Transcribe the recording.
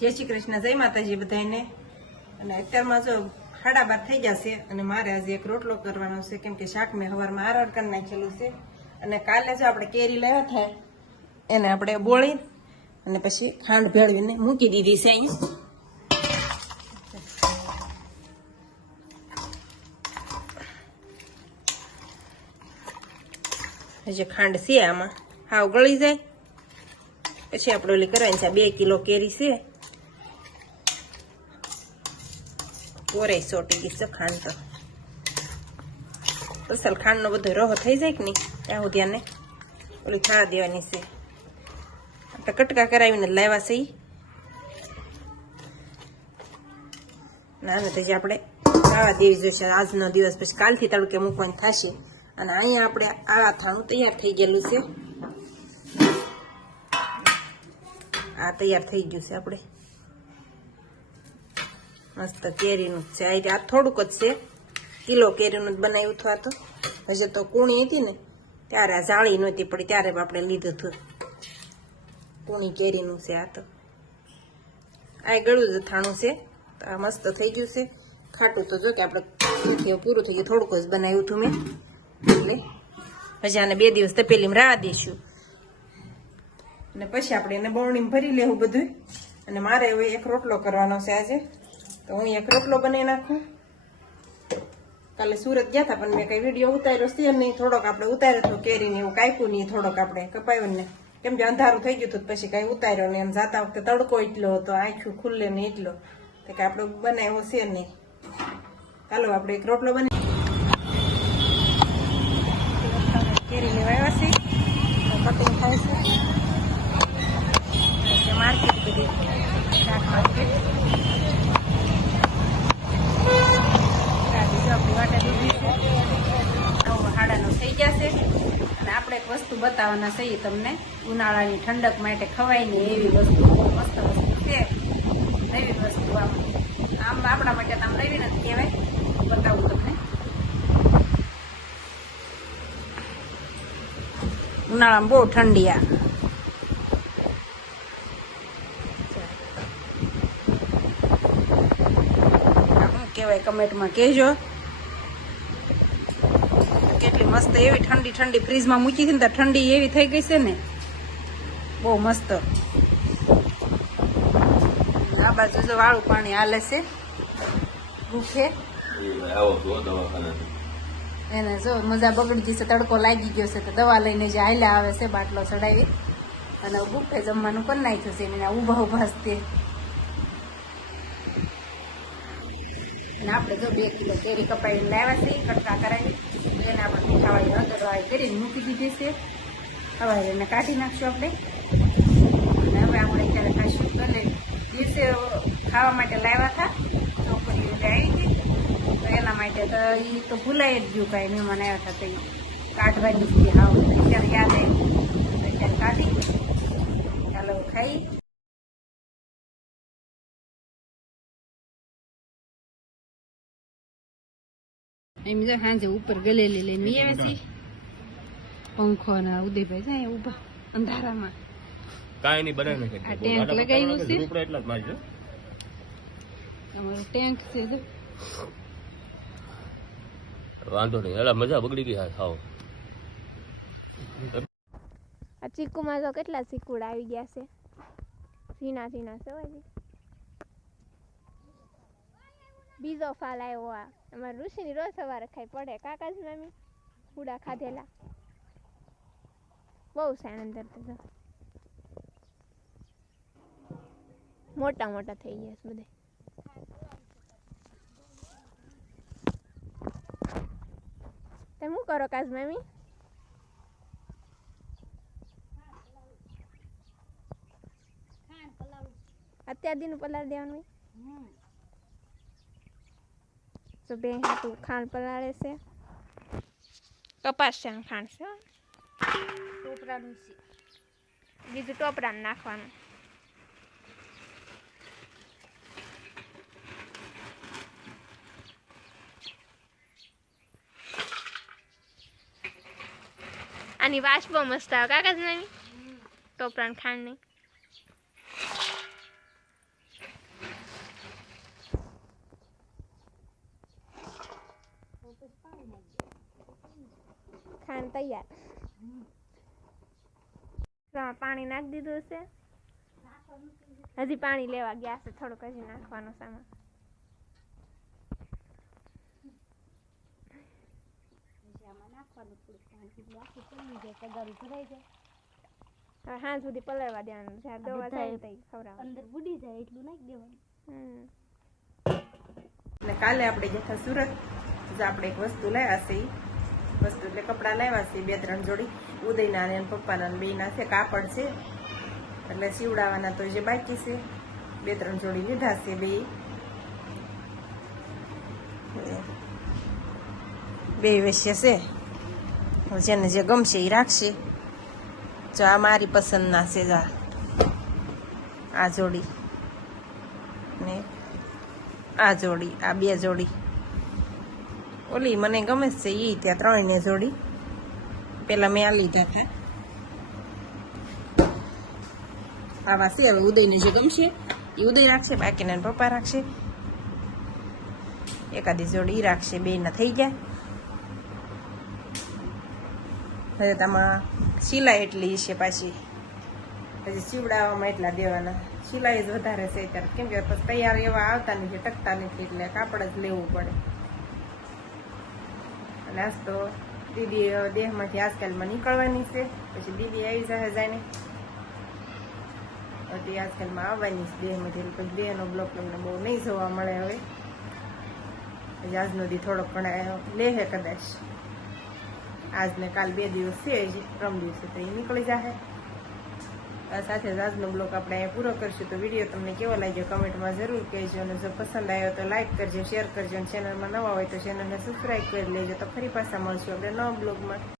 જય શ્રી કૃષ્ણ, જય માતાજી બધાને અને અત્યારમાં જો સાડા બાર થઈ જશે અને મારે આજે એક રોટલો કરવાનો છે, કેમ કે શાક મેં હવારમાં આરાર કરી નાખેલું છે. અને કાલે જો આપણે કેરી લાવ્યા થાય એને આપણે બોળી અને પછી ખાંડ ભેળવીને મૂકી દીધી છે અહીં. હજી ખાંડ છે આમાં, હાવ ગળી જાય. પછી આપણે ઓલી કરવાની છે બે કિલો કેરી છે. કોરે સોટી ગઈ છે ખાંડ તો. અસલ ખાંડનો બધો રહો થઈ જાય કે નહીં? ત્યાં સુધી આને ઓલી થા દેવાની છે. આપણે કટકા કરાવીને લાવ્યા છે. ના ને જે આપણે આવા દેવી જશે આજનો દિવસ પછી કાલથી તડકે મૂકવાની થશે. અને અહીંયા આપણે આ થાણું તૈયાર થઈ ગયેલું છે. આ તૈયાર થઈ ગયું છે આપણે. મસ્ત કેરીનું જ છે. આ રીતે આ થોડુંક જ છે. કિલો કેરીનું જ બનાવ્યું હતું આ તો. હજી તો કૂણી હતી ને, ત્યારે આ જાળી નહોતી પડી, ત્યારે આપણે લીધું હતું. કૂણી કેરીનું છે આ તો. આ ગળું જ થાણું છે. તો આ મસ્ત થઈ ગયું છે. ખાટું તો જો કે આપણે પૂરું થઈ ગયું, થોડુંક જ બનાવ્યું હતું મેં. એટલે પછી આને બે દિવસ તપેલીમાં રાહ દઈશું અને પછી આપણે એને બરણીમાં ભરી લેવું બધું. અને મારે હવે એક રોટલો કરવાનો છે આજે. તો હું એક રોટલો બનાવી નાખું. કાલે સુરત ગયા હતા પણ મેં કઈ વીડિયો ઉતાર્યો છે નહીં. થોડોક આપણે ઉતાર્યો હતો કેરીને એવું કાપ્યું નહીં, થોડોક આપણે કપાયું ને. કેમ કે અંધારું થઈ ગયું હતું, પછી કઈ ઉતાર્યો નહીં. એમ જાતા વખતે તડકો એટલો હતો આંખું ખુલ્લે નહીં એટલો. તો કે આપણે બનાવ્યો છે નહીં. ચાલો આપણે એક રોટલો બની કેરી લેવાયા છે. કટિંગ થાય છે. માર્કેટ બધી શાક માર્કેટ ગાડી જો આપણી વાટે દૂધી છે નવ હાડાનો થઈ જશે અને આપણે એક વસ્તુ બતાવવાના છે તમને ઉનાળાની ઠંડક માટે ખવાય ને એવી વસ્તુ. મસ્ત વસ્તુ છે. નવી વસ્તુ આમ. આમ આપણા માટે આમ નવી નથી કહેવાય. બતાવું તમને. ઉનાળામાં બહુ ઠંડી આ. કહેવાય કમેન્ટમાં કહેજો. મસ્ત એવી ઠંડી ઠંડી ફ્રીજમાં મૂકી હતી ને ઠંડી એવી થઈ ગઈ છે ને. બહુ મસ્ત. આ બાજુ વાળું પાણી હાલે છે. ભૂખે. એને જો મજા બગડી જશે તડકો લાગી ગયો છે, તો દવા લઈને જે હાલ્યા આવે છે, બાટલો ચડાવી. અને ભૂખે જમવાનું કરી નાખ્યું છે એને ઊભા ઊભા જ તે અને આપણે જો બે કિલો કેરી કપાઈને લાવ્યા છે, કટકા કરાવી. એને હળદરવાળી કરીને મૂકી દીધી છે. હવે એને કાઢી નાખશું આપણે. અને હવે આપણે અત્યારે ખાશું ભલે દિવસે ખાવા માટે લાવ્યા હતા. છોકરી એટલે આવી ગઈ. તો એના માટે તો એ તો ભૂલાઈ જ ગયું કાંઈ. મહેમાન આવ્યા હતા તો ઈ કાઢવાની હતી. હાવ અત્યારે યાદ આવી અત્યારે કાઢી. ચાલો ખાઈ. એમ જો સાંજે ઉપર ગલેલી લઈને આવે છે પંખો ને ઉદયભાઈ છે અહીંયા ઊભા અંધારામાં. કાંઈ નહીં બનાવી આ ટેન્ક લગાવ્યું છે? રૂપડા એટલા જ મારજો અમારું ટેન્ક છે જો. વાંધો નહીં એલા મજા બગડી ગઈ હા ખાઓ આ ચીકુમાં તો કેટલા ચીકુડ આવી ગયા છે? ઝીણા ઝીણા છે બીજો ફાલ આવ્યો આ. અમારે ઋષિની રોજ સવારે ખાઈ પડે કાકા જ મમ્મી કુડા ખાધેલા. બહુ છે અંદર તો મોટા મોટા થઈ ગયા છે બધે. તમે શું કરો કાજ મમ્મી અત્યાર દીનું પલાળ દેવાનું તો બે હાથું ખાંડ પલાળે છે. કપાસ છે ખાંડ છે. ટોપરાનું બીજું ટોપરાનું નાખવાનું. આની વાસ બહુ મસ્ત આવે. કાકા જ નહીં ટોપરાન ખાંડ નહીં. ખાંડ તૈયાર. પાણી નાખી દીધું છે હજી પાણી લેવા ગયા છે થોડુંક હજી નાખવાનું સામાન સુધી પલાળવા દેવાનું. દવા અંદર બુડી જાય એટલું નાખી દેવાનું. એટલે કાલે આપણે જતા સુરત આપણે એક વસ્તુ લાવ્યા છે ઈ. વસ્તુ એટલે કપડાં લાવ્યા છે, બે ત્રણ જોડી. ઉદયના એના પપ્પાના બેના છે, કાપડ છે. એટલે સીવડાવવાના તો જે બાકી છે, બે ત્રણ જોડી લીધા છે બે. બે વેશ્ય છે. જેને જે ગમશે એ રાખશે. જો આ મારી પસંદના છે જા, આ જોડી. ને આ જોડી, આ બે જોડી. ઓલી, મને ગમે છે એ ત્યાં ત્રણને જોડી. પેલા મેં આ લીધા હતા આવા છે, હવે ઉદયને જે ગમશે એ ઉદય રાખશે, બાકીના પપ્પા રાખશે. એકાદી જોડી રાખશે બે ના થઈ જાય. હવે તમા સિલાઈ એટલી છે પાછી. પછી સીવડાવવામાં એટલા દેવાના. સિલાઈ જ વધારે છે અત્યારે. કેમ કે તૈયાર એવા આવતા નથી, ટકતા નથી, એટલે કાપડ જ લેવું પડે. અને આજ તો દીદી દેહમાંથી આજકાલમાં નીકળવાની છે. પછી દીદી આવી જશે જાયને હતી આજકાલમાં આવવાની છે દેહમાંથી, એટલે પછી દેહનો બ્લોક તમને બહુ નહીં જોવા મળે હવે. પછી આજનો દી થોડોક ઘણા લેહે કદાચ. આજને કાલ બે દિવસ છે જ ત્રણ દિવસે તો એ નીકળી જશે સાથે જ આજનો બ્લોગ આપણે અહીંયા પૂરો કરશું. તો વીડિયો તમને કેવો લાગ્યો કમેન્ટમાં જરૂર કહેજો અને જો પસંદ આવ્યો તો લાઇક કરજો, શેર કરજો અને ચેનલમાં નવા હોય તો ચેનલને સબસ્ક્રાઈબ કરી લેજો. તો ફરી પાછા મળશું આપણે નવા બ્લોગમાં.